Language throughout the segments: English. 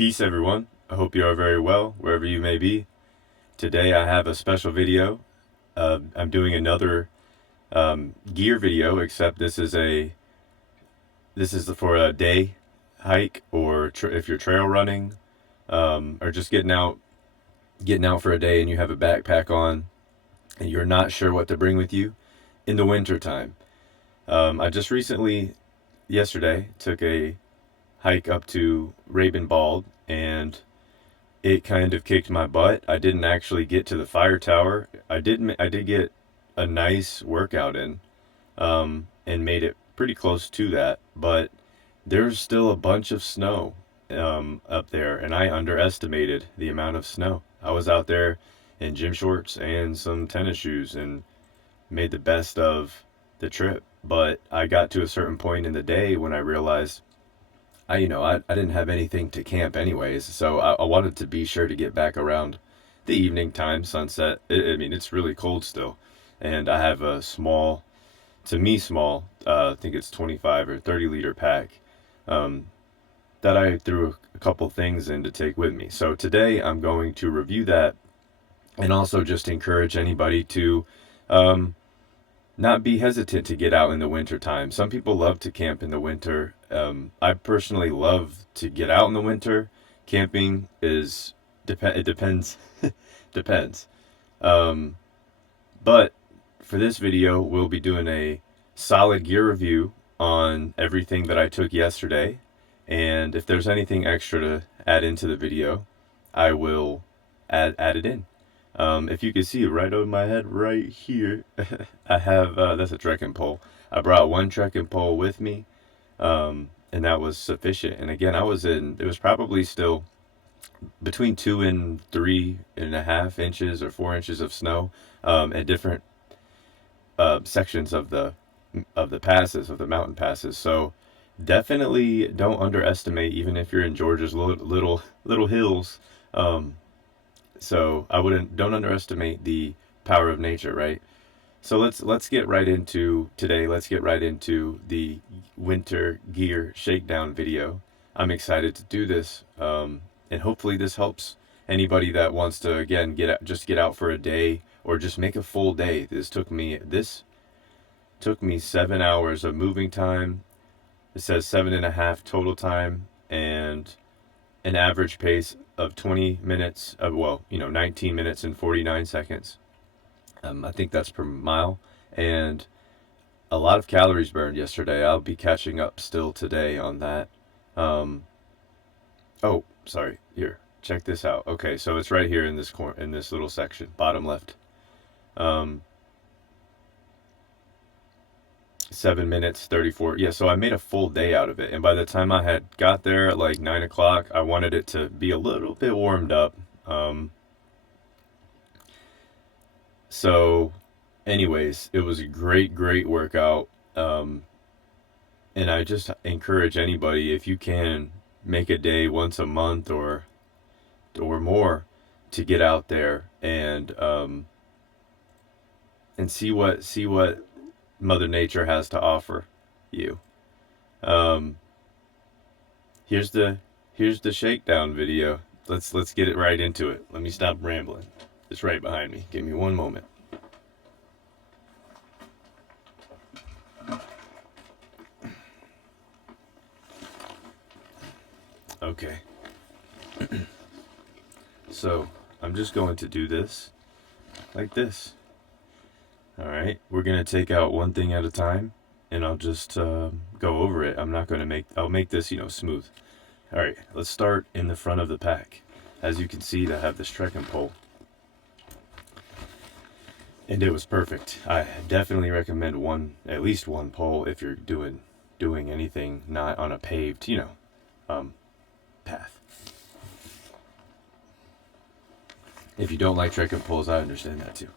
Peace, everyone. I hope you are very well, wherever you may be. Today I have a special video. I'm doing another gear video, except this is for a day hike, or if you're trail running, or just getting out for a day and you have a backpack on and you're not sure what to bring with you in the winter time. I just recently, yesterday, took a hike up to Rabin Bald, and it kind of kicked my butt. I didn't actually get to the fire tower. I did get a nice workout in, and made it pretty close to that, but there's still a bunch of snow up there, and I underestimated the amount of snow. I was out there in gym shorts and some tennis shoes and made the best of the trip. But I got to a certain point in the day when I realized I didn't have anything to camp anyways, so I wanted to be sure to get back around the evening time, sunset. I mean, it's really cold still, and I have a small, to me small, I think it's 25 or 30 liter pack, um, that I threw a couple things in to take with me. So today I'm going to review that, and also just encourage anybody to um, not be hesitant to get out in the winter time. Some people love to camp in the winter. I personally love to get out in the winter. Camping is it depends. Depends. Um, but for this video, we'll be doing a solid gear review on everything that I took yesterday. And if there's anything extra to add into the video, I will add it in. If you can see it right over my head right here, I have, that's a trekking pole. I brought one trekking pole with me, and that was sufficient. And again, it was probably still between 2 and 3.5 inches or 4 inches of snow, at different sections of the passes, of the mountain passes. So definitely don't underestimate, even if you're in Georgia's little hills. So don't underestimate the power of nature, right? So let's get right into today. Let's get right into the winter gear shakedown video. I'm excited to do this, and hopefully this helps anybody that wants to, again, get out for a day, or just make a full day. This took me 7 hours of moving time. It says 7.5 total time, and an average pace of 20 minutes, 19 minutes and 49 seconds. I think that's per mile, and a lot of calories burned yesterday. I'll be catching up still today on that. Oh, sorry. Here, check this out. Okay, so it's right here in this little section, bottom left. 7 minutes 34. Yeah, so I made a full day out of it, and by the time I had got there at like 9 o'clock, I wanted it to be a little bit warmed up. So anyways, it was a great workout. And I just encourage anybody, if you can, make a day once a month or more, to get out there and see what Mother Nature has to offer you. Um, here's the shakedown video. Let's get it right into it. Let me stop rambling. It's right behind me. Give me one moment. Okay. So I'm just going to do this like this. All right, we're gonna take out one thing at a time, and I'll just go over it. I'll make this, smooth. All right, let's start in the front of the pack. As you can see, I have this trekking pole, and it was perfect. I definitely recommend at least one pole if you're doing anything not on a paved, path. If you don't like trekking poles, I understand that too.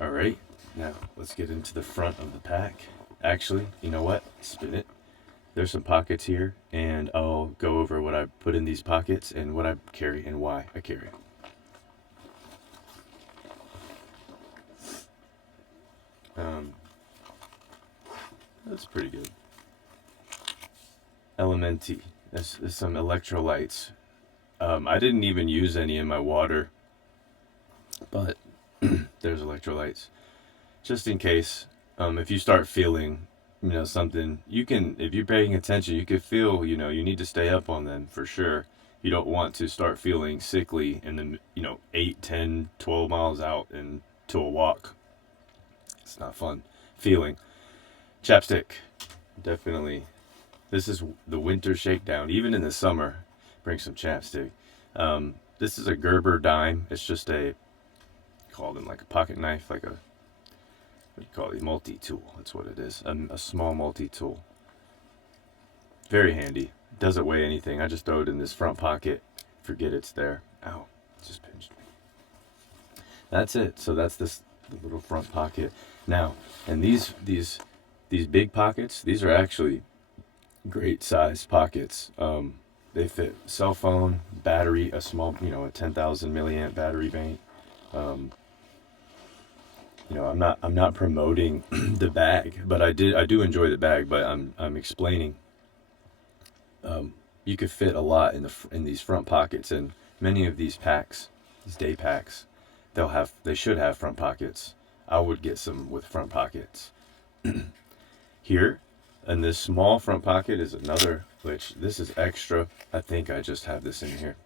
All right. Now, let's get into the front of the pack. Actually, you know what? Spin it. There's some pockets here, and I'll go over what I put in these pockets and what I carry and why I carry. That's pretty good. Elementi. There's some electrolytes. I didn't even use any in my water, but there's electrolytes just in case. If you start feeling, something, you can, if you're paying attention, you could feel, you need to stay up on them for sure. You don't want to start feeling sickly in the, 8, 10, 12 miles out into a walk. It's not fun feeling. Chapstick, definitely. This is the winter shakedown. Even in the summer, bring some chapstick. This is a Gerber dime. It's just call them like a pocket knife, like a, what do you call it? Multi-tool. That's what it is. A small multi-tool. Very handy. Doesn't weigh anything. I just throw it in this front pocket. Forget it's there. Ow, just pinched me. That's it. So that's the little front pocket. Now, and these big pockets, these are actually great size pockets. They fit cell phone, battery, a small, a 10,000 milliamp battery bank. I'm not promoting the bag, but I do enjoy the bag. But I'm explaining. You could fit a lot in these front pockets, and many of these packs, these day packs, they should have front pockets. I would get some with front pockets. Here, and this small front pocket is another, which this is extra. I think I just have this in here.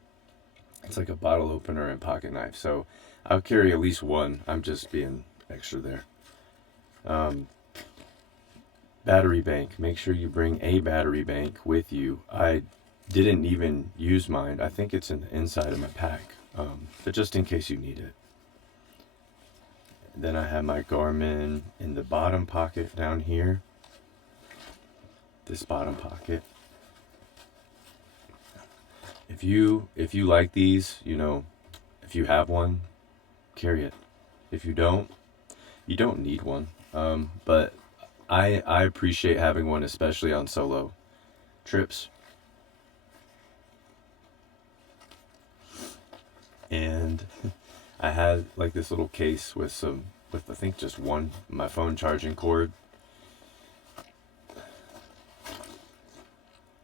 It's like a bottle opener and pocket knife. So I'll carry at least one. I'm just being extra there. Battery bank. Make sure you bring a battery bank with you. I didn't even use mine. I think it's in the inside of my pack. But just in case you need it. Then I have my Garmin in the bottom pocket down here. This bottom pocket. If you like these, if you have one, carry it. If you don't need one. But I appreciate having one, especially on solo trips. And I had like this little case with I think just my phone charging cord.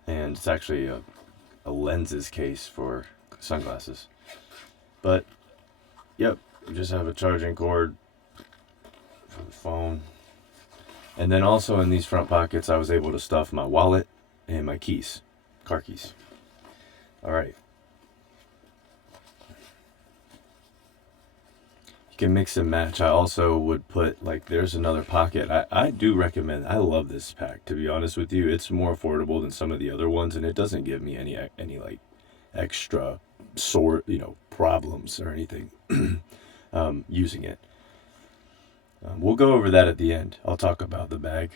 And it's actually a lenses case for sunglasses. But, yep, you just have a charging cord for the phone. And then also in these front pockets, I was able to stuff my wallet and my keys, car keys. All right. You can mix and match. I also would put, there's another pocket. I do recommend, I love this pack, to be honest with you. It's more affordable than some of the other ones, and it doesn't give me any extra problems or anything using it. We'll go over that at the end. I'll talk about the bag.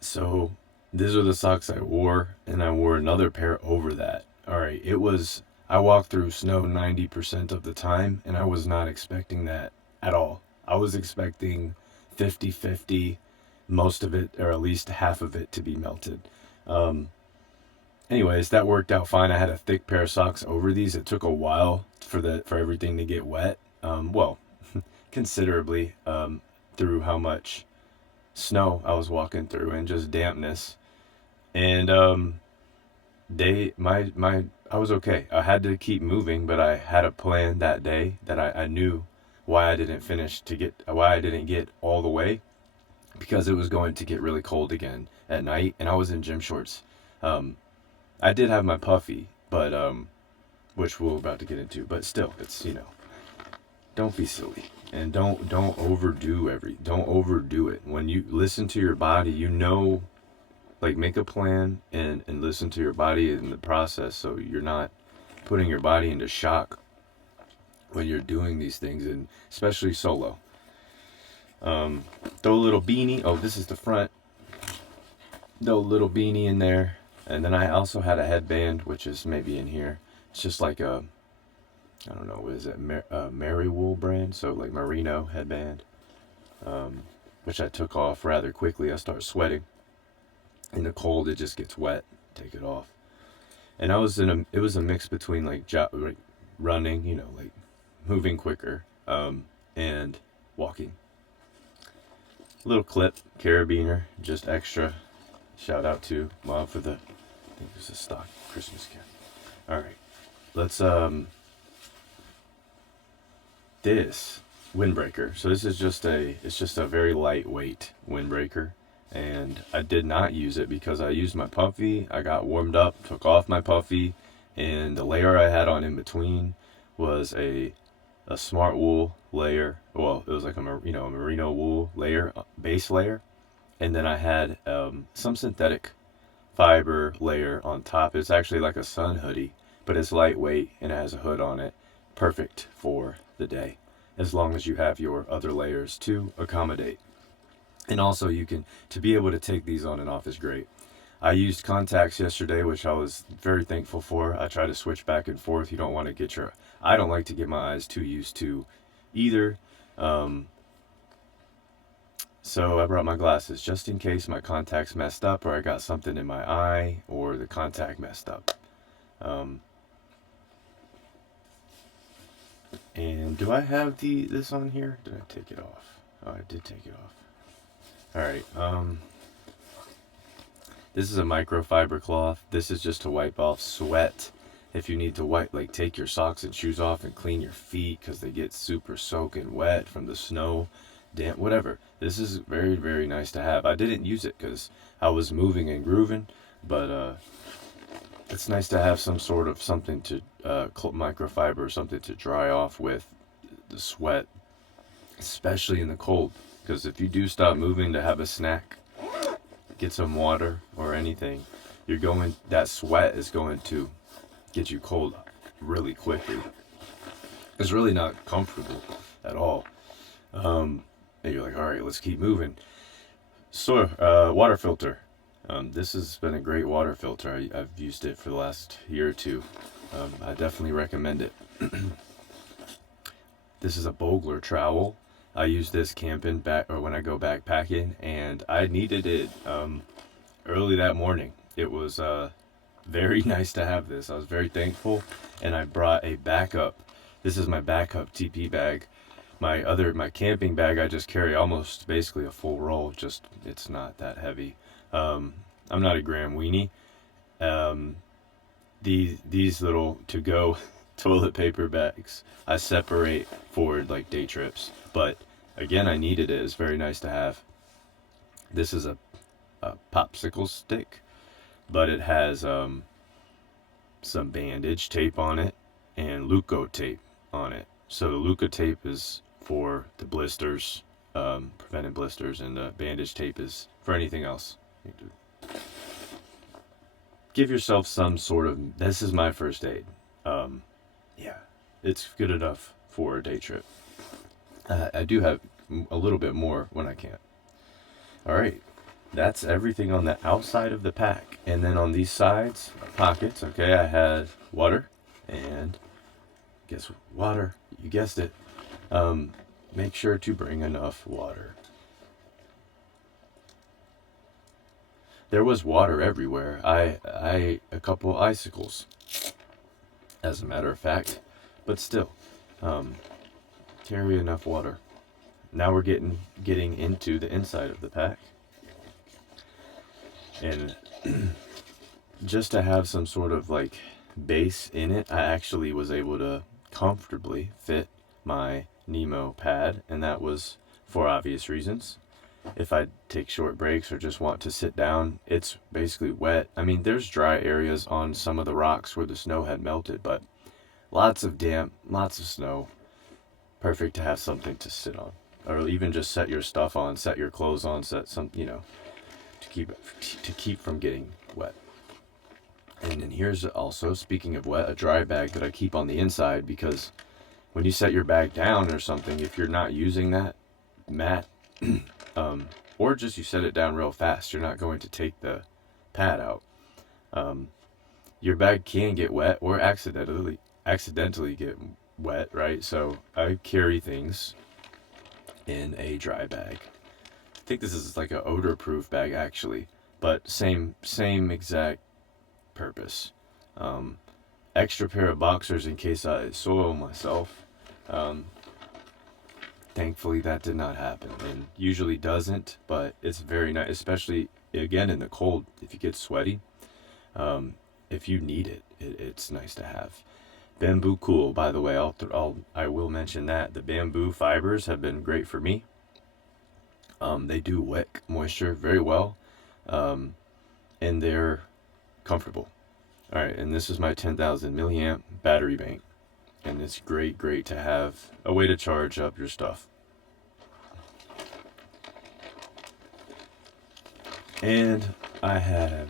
So these are the socks I wore, and I wore another pair over that. All right, I walked through snow 90% of the time, and I was not expecting that at all. I was expecting 50-50, most of it, or at least half of it, to be melted. Anyways, that worked out fine. I had a thick pair of socks over these. It took a while for everything to get wet. Considerably, through how much snow I was walking through and just dampness. And I was okay. I had to keep moving, but I had a plan that day that I knew why I didn't get all the way, because it was going to get really cold again at night, and I was in gym shorts. I did have my puffy, but which we're about to get into, but still, it's don't be silly, and don't overdo it. When you listen to your body, make a plan and listen to your body in the process, so you're not putting your body into shock when you're doing these things, and especially solo. Throw a little beanie. Oh, this is the front. Throw a little beanie in there. And then I also had a headband, which is maybe in here. It's just like I don't know, what is it? Marywool brand. So like merino headband, which I took off rather quickly. I start sweating. In the cold, it just gets wet. Take it off. And it was a mix between running, like moving quicker, and walking. little clip carabiner, just extra. Shout out to Mom for the, I think it was a stock Christmas gift. All right, let's this windbreaker. So this is just a very lightweight windbreaker, and I did not use it because I used my puffy. I got warmed up, took off my puffy, and the layer I had on in between was a smart wool layer. Well, it was like a merino wool layer, base layer, and then I had some synthetic fiber layer on top. It's actually like a sun hoodie, but it's lightweight and it has a hood on it. Perfect for the day, as long as you have your other layers to accommodate. And also, you can, to be able to take these on and off is great. I used contacts yesterday, which I was very thankful for. I try to switch back and forth. You don't want to get your, I don't like to get my eyes too used to either. So I brought my glasses just in case my contacts messed up or I got something in my eye or the contact messed up. And do I have this on here? Did I take it off? Oh, I did take it off. All right. This is a microfiber cloth. This is just to wipe off sweat. If you need to wipe, like take your socks and shoes off and clean your feet because they get super soaking wet from the snow, damp, whatever. This is very, very nice to have. I didn't use it because I was moving and grooving, but it's nice to have some sort of something to microfiber or something to dry off with the sweat, especially in the cold. Because if you do stop moving to have a snack, get some water or anything, that sweat is going to get you cold really quickly. It's really not comfortable at all. And you're like, all right, let's keep moving. So, water filter. This has been a great water filter. I've used it for the last year or two. I definitely recommend it. This is a Bogler trowel. I use this camping or when I go backpacking, and I needed it early that morning. It was very nice to have this. I was very thankful, and I brought a backup. This is my backup TP bag. My camping bag, I just carry almost basically a full roll. Just it's not that heavy. I'm not a gram weenie. These little to-go toilet paper bags I separate for like day trips, but again, I needed it. It's very nice to have. This is a popsicle stick, but it has some bandage tape on it and Leuko tape on it. So the Leuko tape is for the blisters, preventing blisters, and the bandage tape is for anything else. Give yourself some sort of, this is my first aid. Yeah, it's good enough for a day trip. I do have a little bit more when I can. All right, that's everything on the outside of the pack. And then on these sides, pockets, okay, I had water, and guess what? Water, you guessed it. Make sure to bring enough water. There was water everywhere. I a couple icicles, as a matter of fact, but still, carry enough water. Now we're getting into the inside of the pack, and just to have some sort of like base in it, I actually was able to comfortably fit my Nemo pad, and that was for obvious reasons. If I take short breaks or just want to sit down, it's basically wet. I mean, there's dry areas on some of the rocks where the snow had melted, but lots of damp, lots of snow. Perfect to have something to sit on, or even just set your stuff on, set your clothes on, set some, to keep from getting wet. And then here's also, speaking of wet, a dry bag that I keep on the inside, because when you set your bag down or something, if you're not using that mat, or just you set it down real fast, you're not going to take the pad out. Your bag can get wet or accidentally get wet, right? So I carry things in a dry bag. I think this is like an odor-proof bag actually, but same exact purpose. Extra pair of boxers in case I soil myself. thankfully that did not happen, and usually doesn't, but it's very nice, especially again in the cold. If you get sweaty, um, if you need it, it's nice to have. Bamboo cool, by the way. I will mention that the bamboo fibers have been great for me. They do wick moisture very well, um, and they're comfortable. All right, and this is my 10,000 milliamp battery bank, and it's great to have a way to charge up your stuff. And I have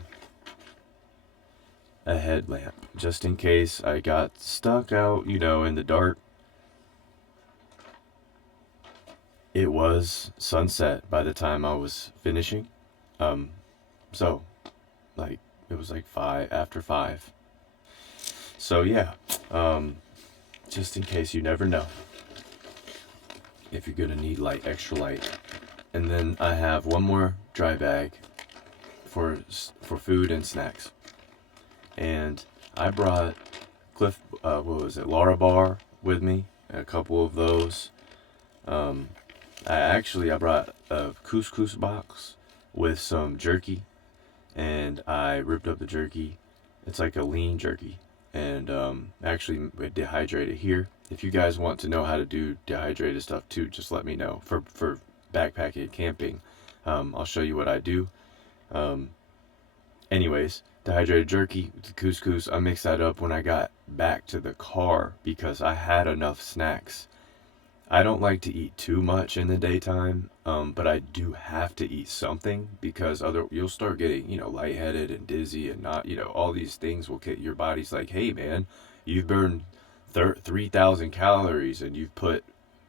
a headlamp just in case I got stuck out, in the dark. It was sunset by the time I was finishing. Um, so, like, it was like after 5. So, yeah, um, just in case, you never know if you're gonna need light, extra light. And then I have one more dry bag for food and snacks. And I brought what was it, Lara Bar with me, a couple of those. Um, I brought a couscous box with some jerky, and I ripped up the jerky. It's like a lean jerky, and actually we dehydrate it here. If you guys want to know how to do dehydrated stuff too, just let me know. For backpacking and camping, I'll show you what I do. Um, Anyways, dehydrated jerky with the couscous. I mixed that up when I got back to the car because I had enough snacks. I don't like to eat too much in the daytime, but I do have to eat something because you'll start getting, lightheaded and dizzy, and not, all these things will get your body's like, hey man, you've burned 3,000 calories and you've put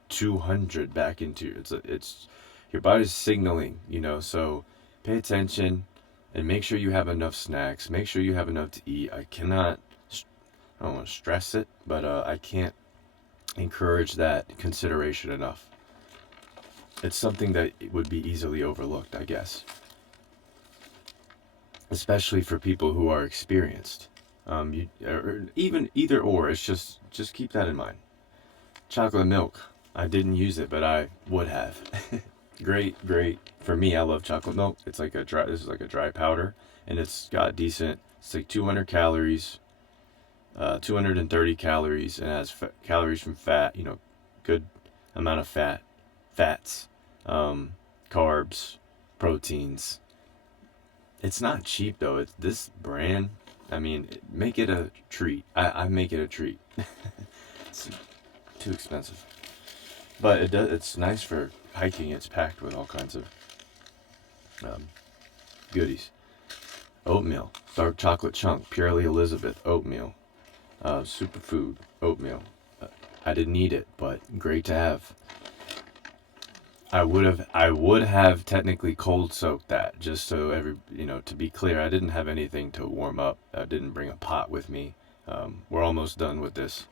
200 back into it's your body's signaling, so pay attention and make sure you have enough snacks. Make sure you have enough to eat. I don't want to stress it, but I can't encourage that consideration enough. It's something that would be easily overlooked, I guess, especially for people who are experienced. Or even either or. It's just keep that in mind. Chocolate milk. I didn't use it, but I would have. Great for me. I love chocolate milk. It's like this is like a dry powder, and it's got decent. It's like 200 calories, 230 calories, and has calories from fat. Good amount of fats, carbs, proteins. It's not cheap though. It's this brand. I mean, make it a treat. I make it a treat. It's too expensive, but it's nice for hiking. It's packed with all kinds of goodies. Oatmeal, dark chocolate chunk, purely Elizabeth oatmeal, superfood oatmeal. I didn't need it, but great to have. I would have technically cold soaked that just so to be clear. I didn't have anything to warm up. I didn't bring a pot with me. We're almost done with this.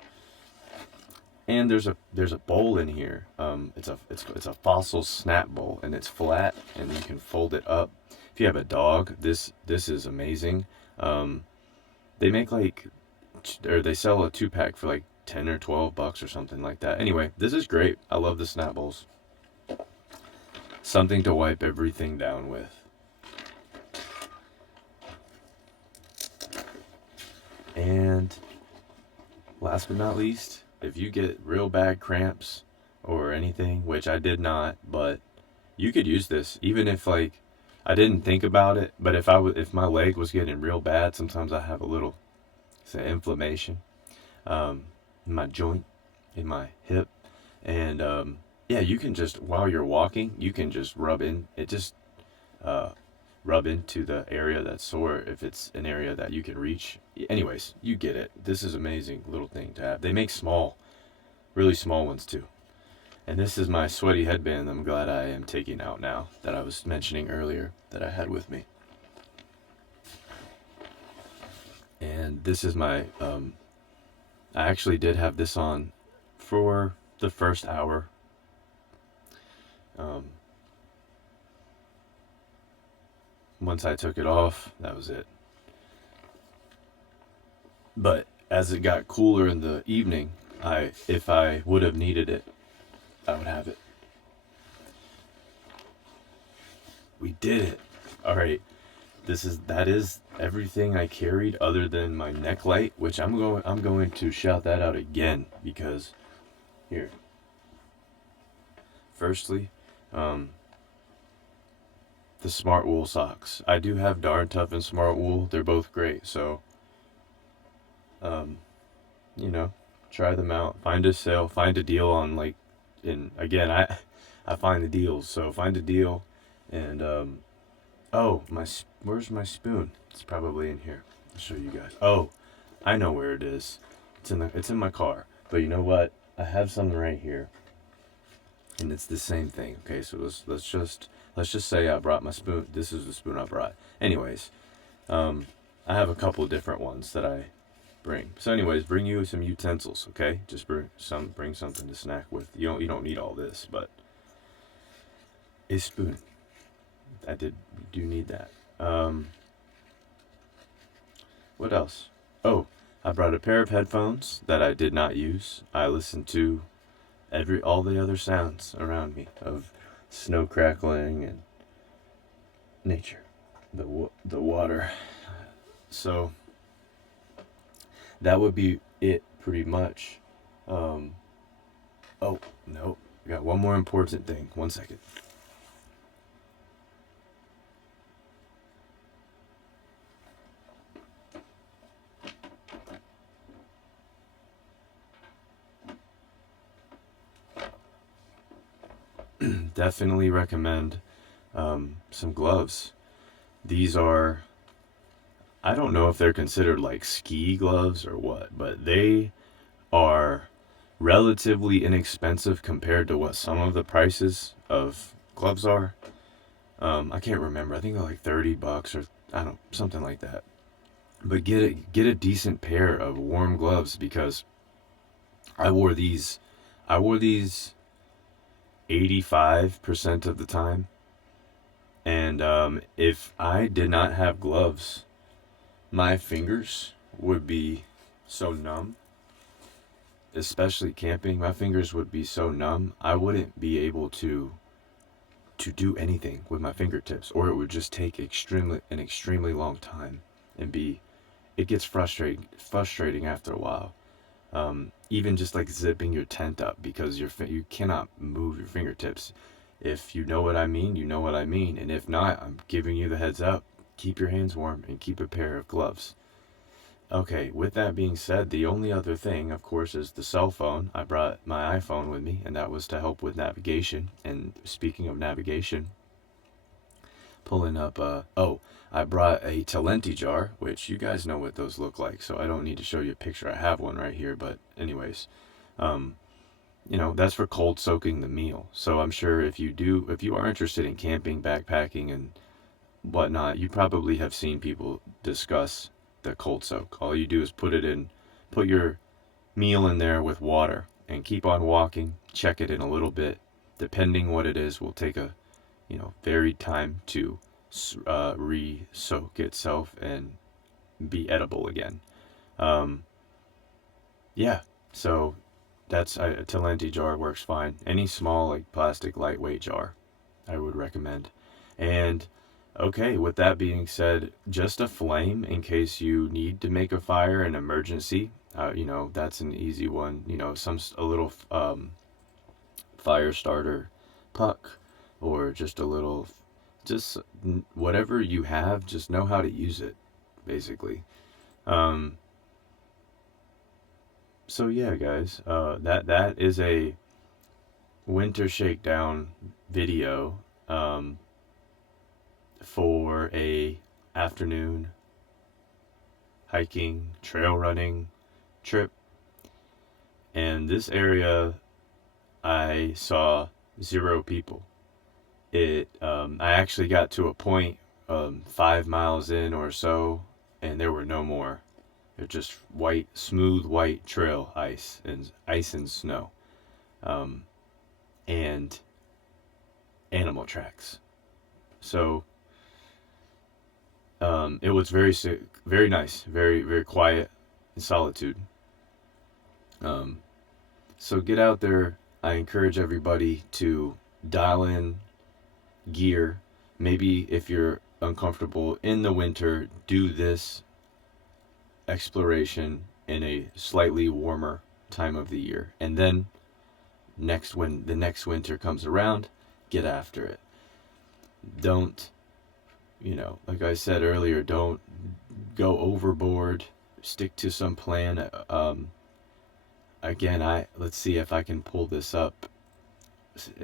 And there's a bowl in here. It's a Fossil snap bowl, and it's flat, and you can fold it up. If you have a dog, this is amazing. They make or they sell a 2-pack for like $10 or $12 or something like that. Anyway, this is great. I love the snap bowls. Something to wipe everything down with. And last but not least, if you get real bad cramps or anything, which I did not, but you could use this even if I didn't think about it, but if my leg was getting real bad, sometimes I have a little say inflammation in my joint, in my hip, and yeah, you can just while you're walking, you can just uh, rub into the area that's sore if it's an area that you can reach. Anyways, you get it. This is an amazing little thing to have. They make really small ones too. And this is my sweaty headband I'm glad I am taking out now that I was mentioning earlier that I had with me. And this is I actually did have this on for the first hour. Um, Once I took it off, that was it. But as it got cooler in the evening, if I would have needed it, I would have it. We did it. All right. That is everything I carried other than my neck light, which I'm going to shout that out again because here. Firstly, um, the Smart Wool socks. I do have Darn Tough and Smart Wool. They're both great. So, um, you know, try them out. Find a sale. Find a deal on like, and again, I find the deals. So find a deal, and oh where's my spoon? It's probably in here. I'll show you guys. Oh, I know where it is. It's in my car. But you know what? I have something right here, and it's the same thing. Okay, so let's just say I brought my spoon. This is the spoon I brought. Anyways, I have a couple different ones that I bring. So anyways, bring you some utensils, okay? Just bring something to snack with. You don't need all this, but a spoon. Do need that. What else? Oh, I brought a pair of headphones that I did not use. I listened to all the other sounds around me of snow crackling and nature, the water. So that would be it pretty much. Oh no, I got one more important thing. 1 second. Definitely recommend some gloves. These are, I don't know if they're considered like ski gloves or what, but they are relatively inexpensive compared to what some of the prices of gloves are. I can't remember. I think they're like $30 or I don't something like that. But get a decent pair of warm gloves because I wore these I wore these 85% of the time. And if I did not have gloves, my fingers would be so numb, especially camping. My fingers would be so numb, I wouldn't be able to do anything with my fingertips, or it would just take an extremely long time and be it gets frustrating after a while. Even just like zipping your tent up because you cannot move your fingertips. If you know what I mean, you know what I mean, and if not, I'm giving you the heads up. Keep your hands warm and keep a pair of gloves. Okay, with that being said, the only other thing, of course, is the cell phone. I brought my iPhone with me, and that was to help with navigation. And speaking of navigation, pulling up, I brought a Talenti jar, which you guys know what those look like, so I don't need to show you a picture. I have one right here, but anyways, um, that's for cold soaking the meal. So I'm sure if you are interested in camping, backpacking, and whatnot, you probably have seen people discuss the cold soak. All you do is put your meal in there with water and keep on walking. Check it in a little bit. Depending what it is, will take a varied time to re-soak itself and be edible again. Um, yeah, so that's a Talenti jar works fine. Any small like plastic lightweight jar, I would recommend. And okay, with that being said, just a flame in case you need to make a fire in emergency. That's an easy one. A little fire starter puck, or just a little, just whatever you have, just know how to use it, basically. Um, so yeah, guys, that is a winter shakedown video for a afternoon hiking, trail running trip. And this area, I saw 0 people. I actually got to a point 5 miles in or so, and there were no more. They're just smooth white trail ice and snow, and animal tracks. So it was very nice, very very quiet in solitude. Um, so get out there. I encourage everybody to dial in gear. maybe if you're uncomfortable in the winter, do this exploration in a slightly warmer time of the year. And then when the next winter comes around, get after it. Don't, like I said earlier, don't go overboard. Stick to some plan. Again, let's see if I can pull this up.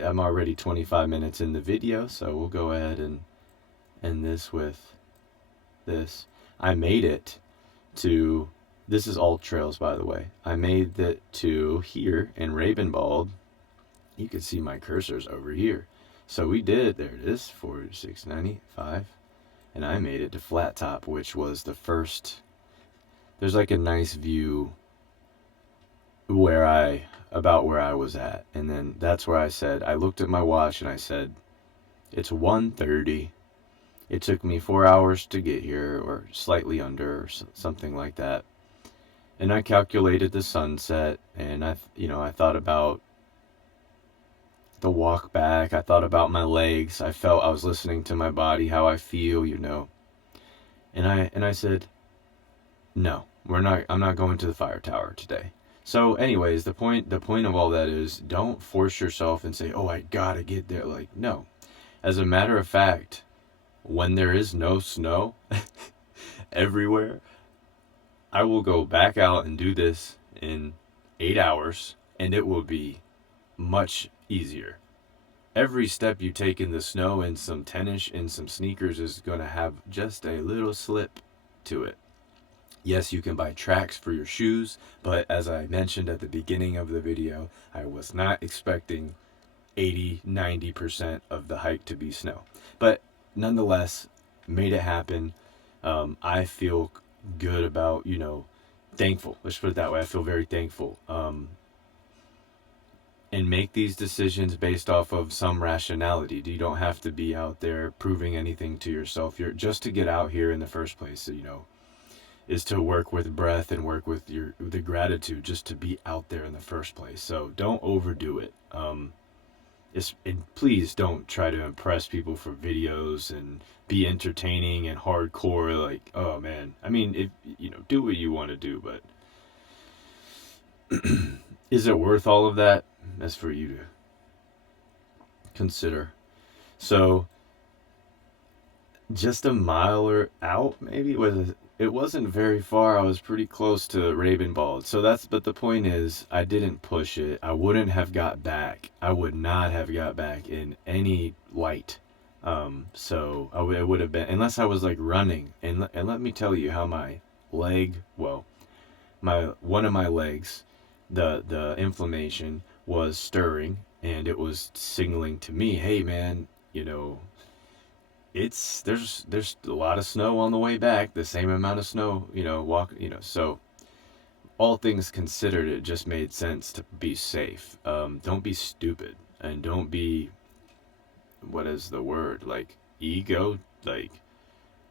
I'm already 25 minutes in the video, so we'll go ahead and end this with this. I made it to, this is all trails, by the way. I made it to here in Ravenbald. You can see my cursor's over here. So we did, there it is, 4695. And I made it to Flat Top, which was the first. There's like a nice view about where I was at. And then that's where I looked at my watch and I said, it's 1:30. It took me 4 hours to get here, or slightly under, or something like that. And I calculated the sunset, and I thought about the walk back. I thought about my legs. I was listening to my body, how I feel, And I said, no, I'm not going to the fire tower today. So anyways, the point of all that is, don't force yourself and say, oh, I gotta get there. Like, no. As a matter of fact, when there is no snow everywhere, I will go back out and do this in 8 hours, and it will be much easier. Every step you take in the snow in some tennis and some sneakers is going to have just a little slip to it. Yes, you can buy tracks for your shoes, but as I mentioned at the beginning of the video, I was not expecting 80-90% of the hike to be snow. But nonetheless, made it happen. I feel good about, thankful. Let's put it that way. I feel very thankful. And make these decisions based off of some rationality. You don't have to be out there proving anything to yourself. You're just to get out here in the first place, is to work with breath and work with the gratitude just to be out there in the first place. So don't overdo it. And please don't try to impress people for videos and be entertaining and hardcore. Like, oh man, I mean, if do what you want to do, but is it worth all of that? That's for you to consider. So just a mile or out, maybe it wasn't very far. I was pretty close to Ravenbald. But the point is, I didn't push it. I wouldn't have got back. I would not have got back in any light. So it would have been, unless I was like running. And let me tell you how my leg, one of my legs, the inflammation was stirring, and it was signaling to me, hey man, there's a lot of snow on the way back, the same amount of snow, so all things considered, it just made sense to be safe. Don't be stupid, and don't be, what is the word, like ego, like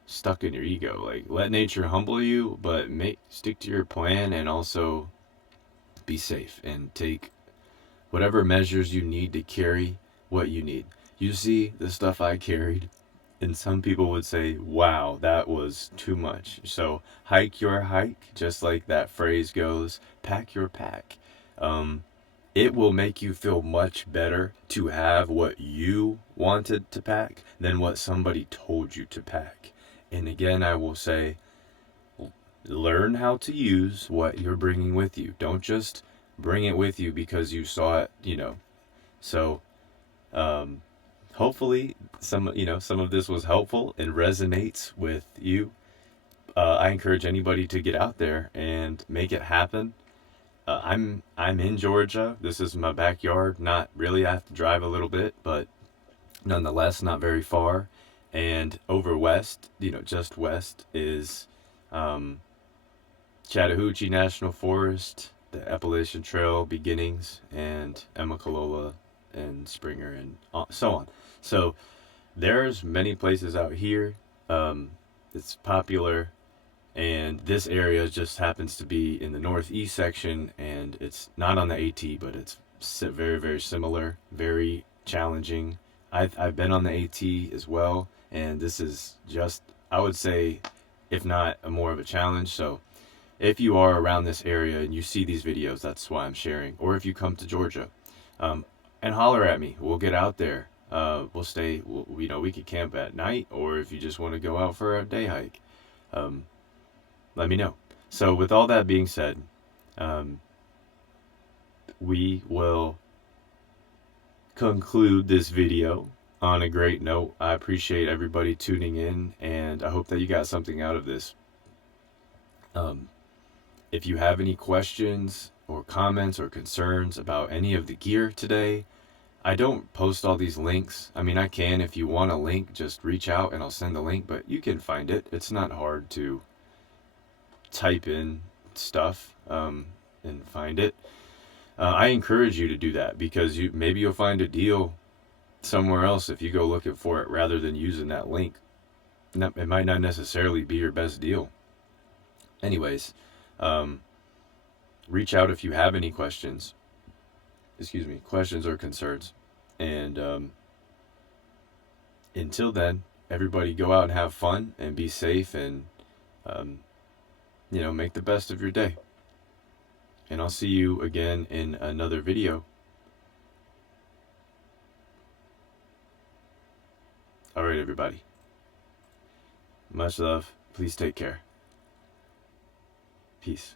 stuck in your ego. Like, let nature humble you, but stick to your plan, and also be safe and take whatever measures you need to carry what you need. You see the stuff I carried, and some people would say, wow, that was too much. So hike your hike, just like that phrase goes, pack your pack. It will make you feel much better to have what you wanted to pack than what somebody told you to pack. And again, I will say, learn how to use what you're bringing with you. Don't just bring it with you because you saw it, So, hopefully some of this was helpful and resonates with you. I encourage anybody to get out there and make it happen. I'm in Georgia. This is my backyard. Not really. I have to drive a little bit, but nonetheless, not very far. And over west, just west is Chattahoochee National Forest, the Appalachian Trail beginnings, and Emma and Springer, and so on. So there's many places out here. It's popular, and this area just happens to be in the northeast section, and it's not on the AT, but it's very, very similar, very challenging. I've been on the AT as well, And this is just, I would say, if not a more of a challenge. So if you are around this area and you see these videos, that's why I'm sharing. Or if you come to Georgia, um, and holler at me, we'll get out there. We'll stay. We could camp at night, or if you just want to go out for a day hike, um, let me know. So with all that being said, um, we will conclude this video on a great note. I appreciate everybody tuning in, and I hope that you got something out of this. If you have any questions or comments or concerns about any of the gear today, I don't post all these links. I mean, I can. If you want a link, just reach out and I'll send the link, but you can find it. It's not hard to type in stuff and find it. I encourage you to do that because maybe you'll find a deal somewhere else if you go looking for it rather than using that link. It might not necessarily be your best deal. Anyways, reach out if you have any questions. Questions or concerns. And until then, everybody go out and have fun and be safe and, make the best of your day. And I'll see you again in another video. All right, everybody. Much love. Please take care. Peace.